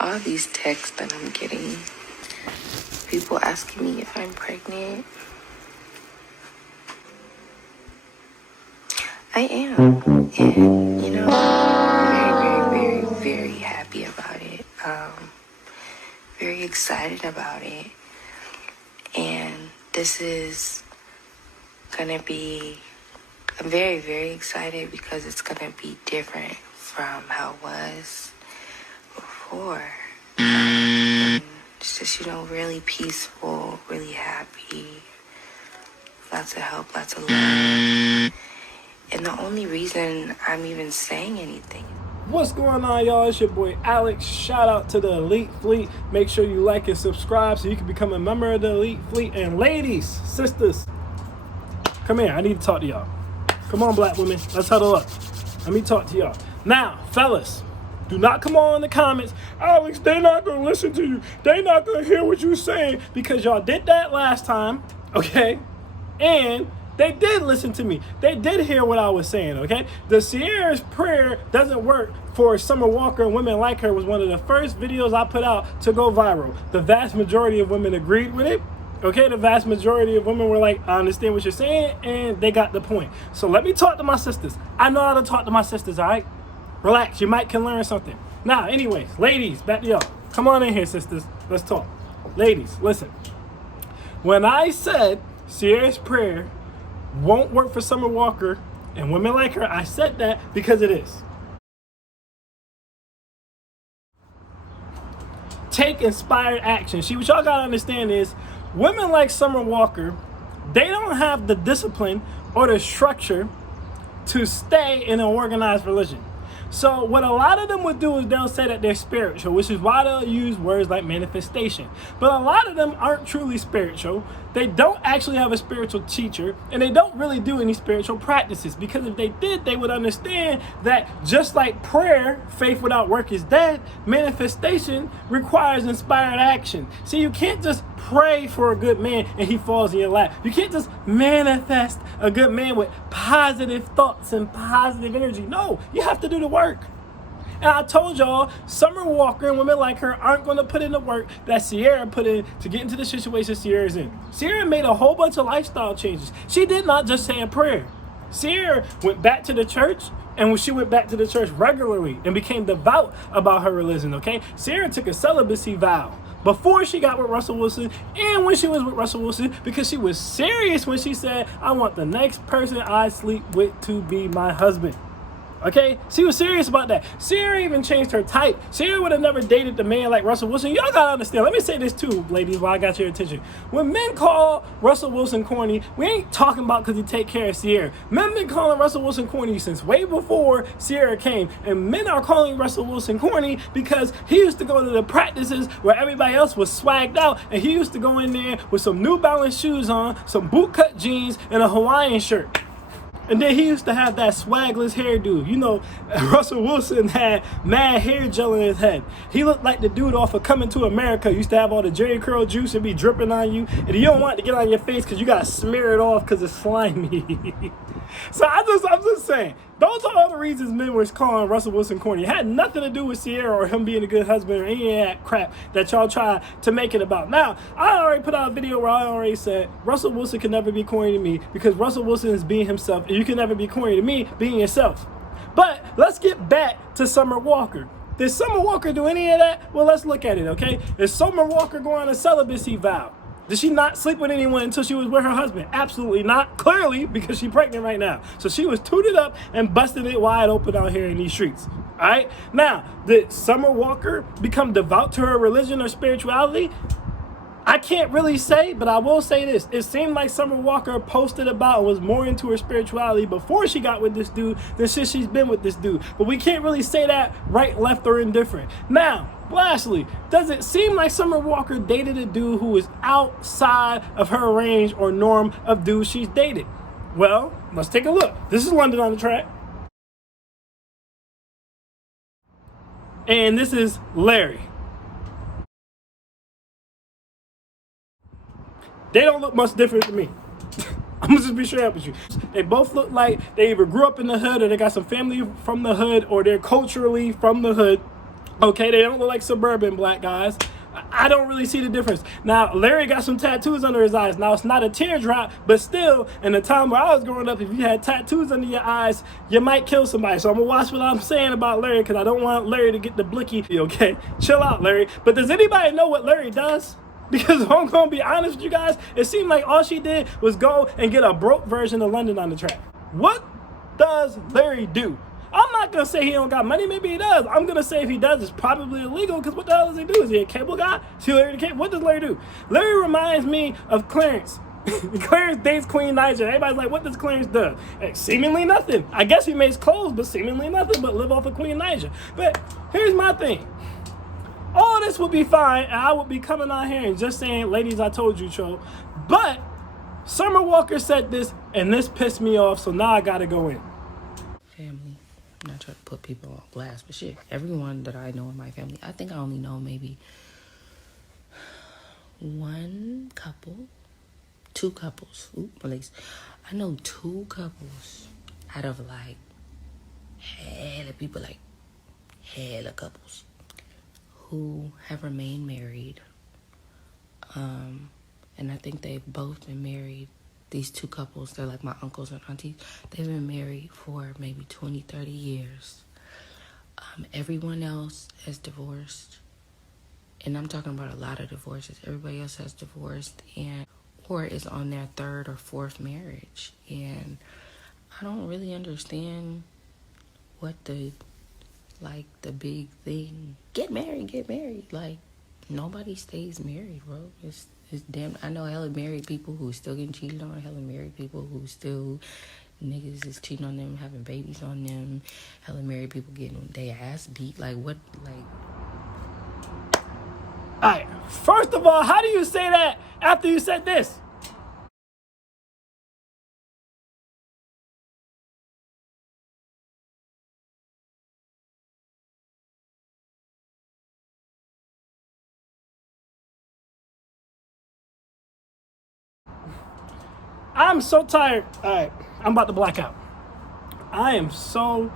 all these texts that I'm getting, people asking me if I'm pregnant. I am, and you know, I'm very, very, very, very happy about it. Very excited about it, and this is gonna be. I'm very, very excited because it's gonna be different from how it was before. It's just, really peaceful, really happy, lots of help, lots of love. And the only reason I'm even saying anything. What's going on, y'all? It's your boy Alex. Shout out to the Elite Fleet. Make sure you like and subscribe so you can become a member of the Elite Fleet. And ladies, sisters, come here. I need to talk to y'all. Come on, black women. Let's huddle up. Let me talk to y'all. Now, fellas, do not come on in the comments. Alex, they're not going to listen to you. They're not going to hear what you're saying because y'all did that last time, okay? And they did listen to me. They did hear what I was saying, okay? The Ciara's prayer doesn't work for Summer Walker and women like her was one of the first videos I put out to go viral. The vast majority of women agreed with it. Okay, the vast majority of women were like, I understand what you're saying, and they got the point. So let me talk to my sisters. I know how to talk to my sisters, all right? Relax, you might can learn something. Now, anyways, ladies, back to y'all. Come on in here, sisters. Let's talk. Ladies, listen. When I said Ciara's prayer won't work for Summer Walker and women like her, I said that because it is. Take inspired action. See, what y'all gotta understand is women like Summer Walker, they don't have the discipline or the structure to stay in an organized religion. So what a lot of them would do is they'll say that they're spiritual, which is why they'll use words like manifestation. But a lot of them aren't truly spiritual. They don't actually have a spiritual teacher, and they don't really do any spiritual practices, because if they did, they would understand that just like prayer, faith without work is dead, manifestation requires inspired action. See, you can't just pray for a good man and he falls in your lap. You can't just manifest a good man with positive thoughts and positive energy. No, you have to do the work. And I told y'all, Summer Walker and women like her aren't going to put in the work that Ciara put in to get into the situation Ciara's in. Ciara made a whole bunch of lifestyle changes. She did not just say a prayer. Ciara went back to the church, and when she went back to the church regularly and became devout about her religion, okay? Ciara took a celibacy vow before she got with Russell Wilson and when she was with Russell Wilson, because she was serious when she said, I want the next person I sleep with to be my husband. Okay, she was serious about that. Ciara even changed her type. Ciara would have never dated the man like Russell Wilson. Y'all gotta understand. Let me say this too, ladies, while I got your attention. When men call Russell Wilson corny, we ain't talking about because he take care of Ciara. Men been calling Russell Wilson corny since way before Ciara came. And men are calling Russell Wilson corny because he used to go to the practices where everybody else was swagged out, and he used to go in there with some New Balance shoes on, some bootcut jeans, and a Hawaiian shirt. And then he used to have that swagless hairdo. You know, Russell Wilson had mad hair gel in his head. He looked like the dude off of Coming to America. Used to have all the Jerry curl juice and be dripping on you. And you don't want it to get on your face because you got to smear it off because it's slimy. So I'm just saying, those are all the reasons men were calling Russell Wilson corny. It had nothing to do with Ciara or him being a good husband or any of that crap that y'all try to make it about. Now, I already put out a video where I already said Russell Wilson can never be corny to me because Russell Wilson is being himself, and you can never be corny to me being yourself. But let's get back to Summer Walker. Did Summer Walker do any of that? Well, let's look at it, okay? Is Summer Walker going on a celibacy vow? Did she not sleep with anyone until she was with her husband? Absolutely not. Clearly, because she's pregnant right now. So she was tooted up and busted it wide open out here in these streets. All right? Now, did Summer Walker become devout to her religion or spirituality? I can't really say, but I will say this. It seemed like Summer Walker posted about and was more into her spirituality before she got with this dude than since she's been with this dude. But we can't really say that right, left, or indifferent. Now, lastly, does it seem like Summer Walker dated a dude who is outside of her range or norm of dudes she's dated? Well, let's take a look. This is London on the Track. And this is Larry. They don't look much different to me. I'm gonna just be straight up with you. They both look like they either grew up in the hood or they got some family from the hood or they're culturally from the hood. Okay, they don't look like suburban black guys. I don't really see the difference. Now, Larry got some tattoos under his eyes. Now, it's not a teardrop, but still, in the time where I was growing up, if you had tattoos under your eyes, you might kill somebody. So I'm going to watch what I'm saying about Larry, because I don't want Larry to get the blicky. Okay, chill out, Larry. But does anybody know what Larry does? Because I'm going to be honest with you guys, it seemed like all she did was go and get a broke version of London on the Track. What does Larry do? I'm not going to say he don't got money. Maybe he does. I'm going to say if he does, it's probably illegal, because what the hell does he do? Is he a cable guy? Is he Larry the Cable? What does Larry do? Larry reminds me of Clarence. Clarence dates Queen Naija. Everybody's like, what does Clarence do? Seemingly nothing. I guess he makes clothes, but seemingly nothing but live off of Queen Naija. But here's my thing. All this would be fine, and I would be coming on here and just saying, ladies, I told you so. But Summer Walker said this, and this pissed me off, so now I got to go in. Family. I'm not trying to put people on blast, but shit, everyone that I know in my family, I think I only know maybe one couple, two couples. At least I know two couples out of like hella people, like hella couples who have remained married. And I think they've both been married. These two couples, they're like my uncles and aunties. They've been married for maybe 20, 30 years. Everyone else has divorced. And I'm talking about a lot of divorces. Everybody else has divorced or is on their third or fourth marriage. And I don't really understand what the big thing. Get married. Like, nobody stays married, bro. It's damn. I know hella married people who still getting cheated on. Hella married people who still niggas is cheating on them, having babies on them. Hella married people getting their ass beat. Like what? Like. All right. First of all, how do you say that after you said this? I'm so tired. All right, I'm about to black out. I am so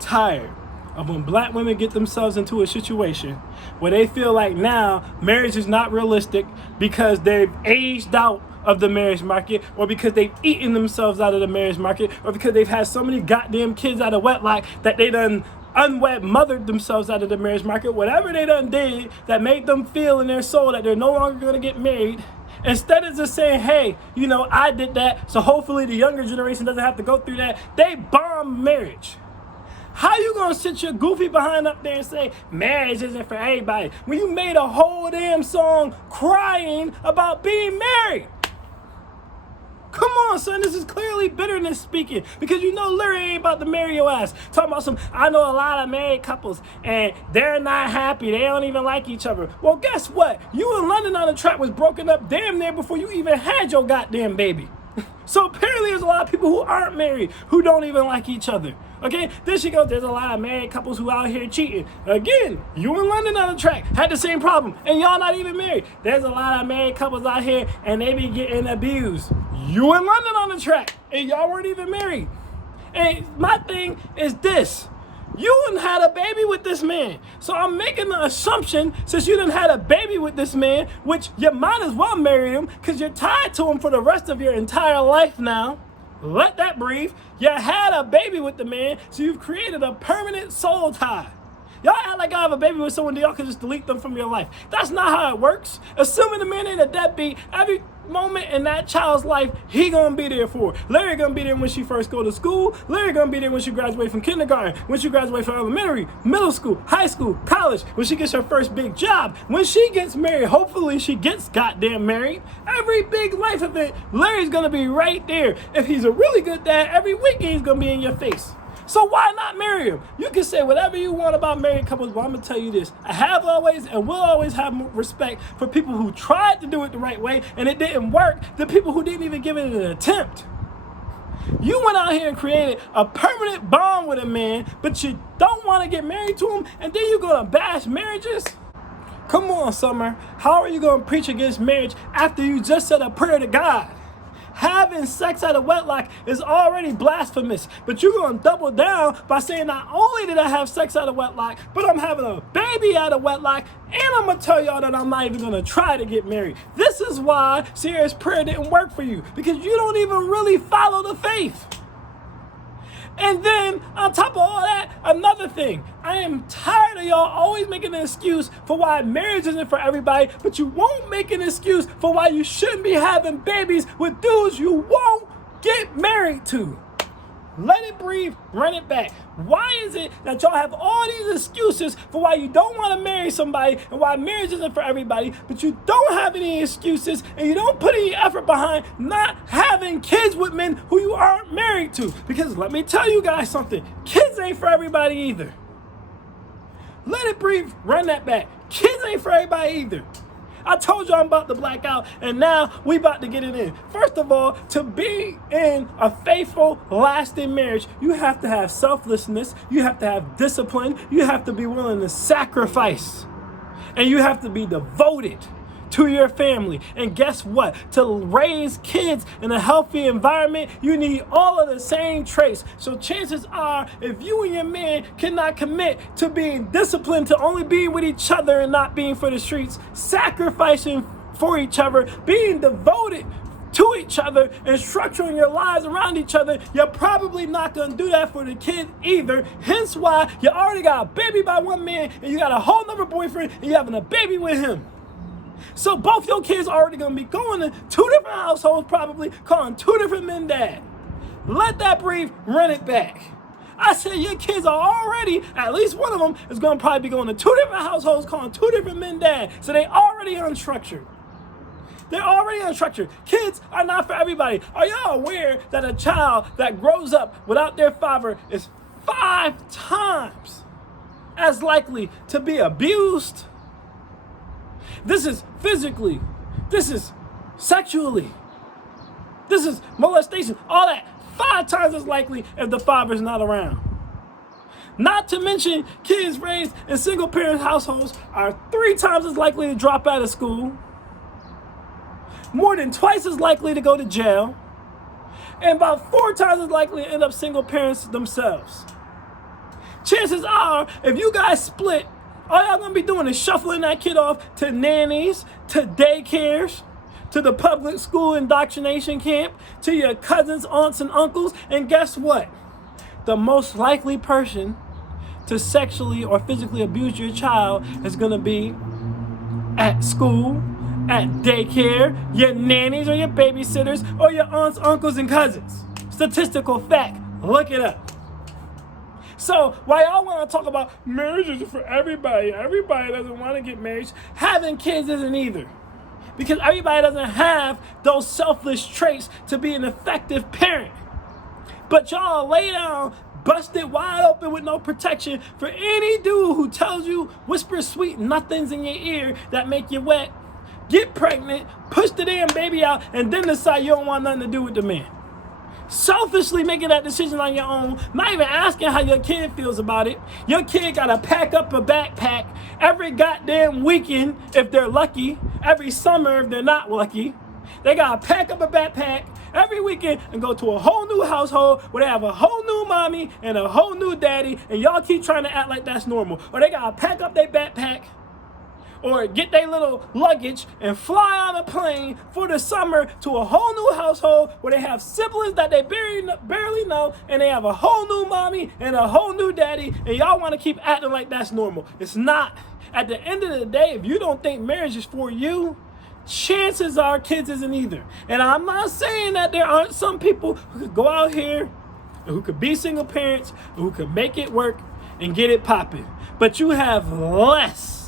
tired of when black women get themselves into a situation where they feel like now marriage is not realistic because they've aged out of the marriage market, or because they've eaten themselves out of the marriage market, or because they've had so many goddamn kids out of wedlock that they done unwed mothered themselves out of the marriage market. Whatever they done did that made them feel in their soul that they're no longer going to get married, instead of just saying, hey, you know, I did that, so hopefully the younger generation doesn't have to go through that, they bomb marriage. How you gonna sit your goofy behind up there and say marriage isn't for everybody when you made a whole damn song crying about being married? Come on, son, this is clearly bitterness speaking, because you know Larry ain't about to marry your ass. Talking about I know a lot of married couples and they're not happy. They don't even like each other. Well, guess what? You and London on the Track was broken up damn near before you even had your goddamn baby. So apparently there's a lot of people who aren't married who don't even like each other. Okay, there she goes. There's a lot of married couples who out here cheating. Again, you and London on the Track had the same problem, and y'all not even married. There's a lot of married couples out here, and they be getting abused. You and London on the Track, and y'all weren't even married. And my thing is this. You done had a baby with this man. So I'm making the assumption, since you done had a baby with this man, which you might as well marry him because you're tied to him for the rest of your entire life now. Let that breathe. You had a baby with the man, so you've created a permanent soul tie. Y'all act like I have a baby with someone that y'all can just delete them from your life. That's not how it works. Assuming the man ain't a deadbeat, every moment in that child's life, he gonna be there for. Larry gonna be there when she first go to school. Larry gonna be there when she graduate from kindergarten, when she graduate from elementary, middle school, high school, college, when she gets her first big job, when she gets married. Hopefully she gets goddamn married. Every big life event, Larry's gonna be right there. If he's a really good dad, every weekend he's gonna be in your face. So why not marry him? You can say whatever you want about married couples, but I'm going to tell you this. I have always and will always have respect for people who tried to do it the right way and it didn't work, the people who didn't even give it an attempt. You went out here and created a permanent bond with a man, but you don't want to get married to him, and then you're going to bash marriages? Come on, Summer. How are you going to preach against marriage after you just said a prayer to God? having sex out of wedlock is already blasphemous. But you're going to double down by saying not only did I have sex out of wedlock, but I'm having a baby out of wedlock, and I'm going to tell y'all that I'm not even going to try to get married. This is why Ciara's prayer didn't work for you, because you don't even really follow the faith. And then, on top of all that, another thing. I am tired of y'all always making an excuse for why marriage isn't for everybody, but you won't make an excuse for why you shouldn't be having babies with dudes you won't get married to. Let it breathe, run it back. Why is it that y'all have all these excuses for why you don't want to marry somebody and why marriage isn't for everybody, but you don't have any excuses and you don't put any effort behind not having kids with men who you aren't married to? Because let me tell you guys something, kids ain't for everybody either. Let it breathe, run that back. Kids ain't for everybody either. I told you I'm about to black out, and now we about to get it in. First of all, to be in a faithful, lasting marriage, you have to have selflessness, you have to have discipline, you have to be willing to sacrifice, and you have to be devoted to your family. And guess what? To raise kids in a healthy environment, you need all of the same traits. So chances are, if you and your man cannot commit to being disciplined, to only being with each other and not being for the streets, sacrificing for each other, being devoted to each other, and structuring your lives around each other, you're probably not going to do that for the kid either. Hence why you already got a baby by one man and you got a whole nother boyfriend and you're having a baby with him. So both your kids are already going to be going to two different households, probably calling two different men dad. Let that breathe, run it back. I said your kids are already, at least one of them is going to probably be going to two different households, calling two different men dad. So they already unstructured. They're already unstructured. Kids are not for everybody. Are y'all aware that a child that grows up without their father is 5 times as likely to be abused? This is physically, this is sexually, this is molestation, all that 5 times as likely if the father's not around. Not to mention, kids raised in single parent households are 3 times as likely to drop out of school, more than twice as likely to go to jail, and about 4 times as likely to end up single parents themselves. Chances are, if you guys split, all y'all gonna be doing is shuffling that kid off to nannies, to daycares, to the public school indoctrination camp, to your cousins, aunts, and uncles. And guess what? The most likely person to sexually or physically abuse your child is gonna be at school, at daycare, your nannies or your babysitters, or your aunts, uncles, and cousins. Statistical fact, look it up. So while y'all want to talk about marriage is for everybody doesn't want to get married, having kids isn't either. Because everybody doesn't have those selfless traits to be an effective parent. But y'all lay down, busted wide open with no protection for any dude who tells you, whisper sweet nothings in your ear that make you wet, get pregnant, push the damn baby out, and then decide you don't want nothing to do with the man. Selfishly making that decision on your own, not even asking how your kid feels about it. Your kid gotta pack up a backpack every goddamn weekend if they're lucky, every summer if they're not lucky. They gotta pack up a backpack every weekend and go to a whole new household where they have a whole new mommy and a whole new daddy, and y'all keep trying to act like that's normal. Or they gotta pack up their backpack or get their little luggage and fly on a plane for the summer to a whole new household where they have siblings that they barely know, and they have a whole new mommy and a whole new daddy, and y'all want to keep acting like that's normal. It's not. At the end of the day, if you don't think marriage is for you, chances are kids isn't either. And I'm not saying that there aren't some people who could go out here and who could be single parents, who could make it work and get it popping. But you have less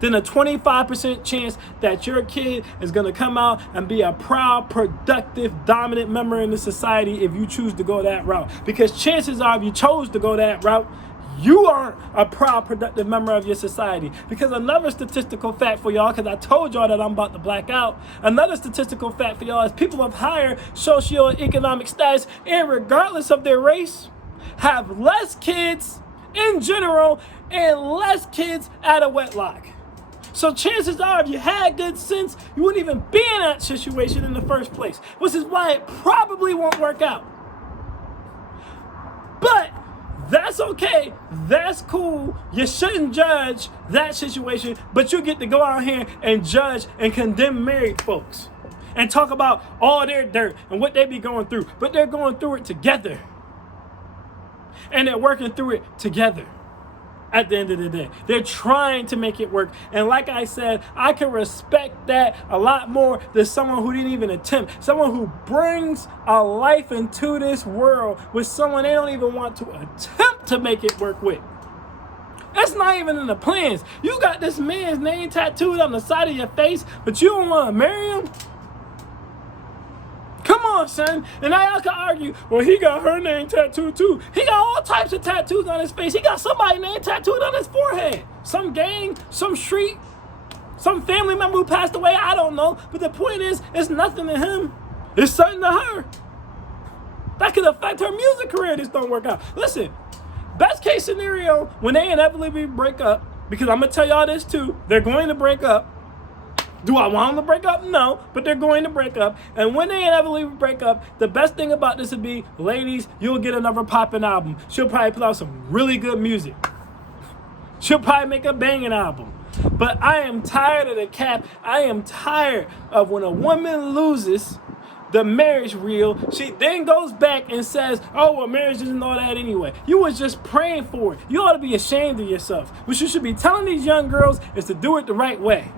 than a 25% chance that your kid is going to come out and be a proud, productive, dominant member in the society if you choose to go that route. Because chances are, if you chose to go that route, you aren't a proud, productive member of your society. Because another statistical fact for y'all, because I told y'all that I'm about to black out, another statistical fact for y'all is people of higher socioeconomic status, and regardless of their race, have less kids in general and less kids out of wedlock. So chances are, if you had good sense, you wouldn't even be in that situation in the first place, which is why it probably won't work out. But that's okay. That's cool. You shouldn't judge that situation, but you get to go out here and judge and condemn married folks and talk about all their dirt and what they be going through. But they're going through it together. And they're working through it together. At the end of the day, they're trying to make it work. And like I said, I can respect that a lot more than someone who didn't even attempt. Someone who brings a life into this world with someone they don't even want to attempt to make it work with. That's not even in the plans. You got this man's name tattooed on the side of your face, but you don't want to marry him? Come on, son. And now y'all can argue, well, he got her name tattooed too. He got all types of tattoos on his face. He got somebody's name tattooed on his forehead. Some gang, some street, some family member who passed away. I don't know. But the point is, it's nothing to him. It's something to her. That could affect her music career if this don't work out. Listen, best case scenario, when they inevitably break up, because I'm going to tell y'all this too, they're going to break up. Do I want them to break up? No, but they're going to break up. And when they inevitably break up, the best thing about this would be, ladies, you'll get another poppin' album. She'll probably put out some really good music. She'll probably make a banging album. But I am tired of the cap. I am tired of when a woman loses the marriage reel, she then goes back and says, oh, well, marriage isn't all that anyway. You was just praying for it. You ought to be ashamed of yourself. What you should be telling these young girls is to do it the right way.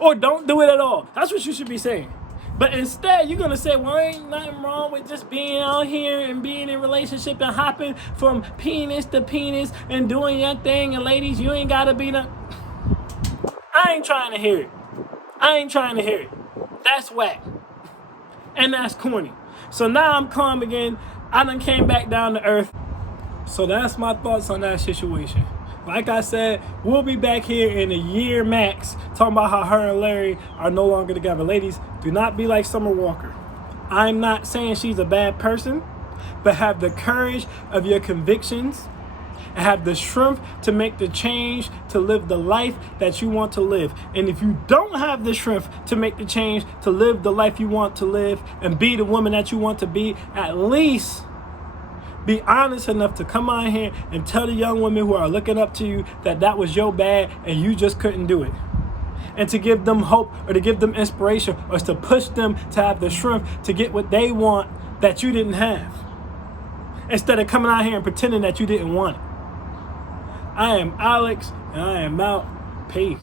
Or don't do it at all. That's what you should be saying. But instead, you're going to say, well, ain't nothing wrong with just being out here and being in a relationship and hopping from penis to penis and doing your thing. And ladies, you ain't got to be the... I ain't trying to hear it. I ain't trying to hear it. That's whack. And that's corny. So now I'm calm again. I done came back down to earth. So that's my thoughts on that situation. Like I said, we'll be back here in a year max talking about how her and Larry are no longer together. Ladies, do not be like Summer Walker. I'm not saying she's a bad person, but have the courage of your convictions and have the strength to make the change to live the life that you want to live. And if you don't have the strength to make the change to live the life you want to live and be the woman that you want to be, at least be honest enough to come on here and tell the young women who are looking up to you that that was your bad and you just couldn't do it. And to give them hope or to give them inspiration or to push them to have the strength to get what they want that you didn't have. Instead of coming out here and pretending that you didn't want it. I am Alex and I am out. Peace.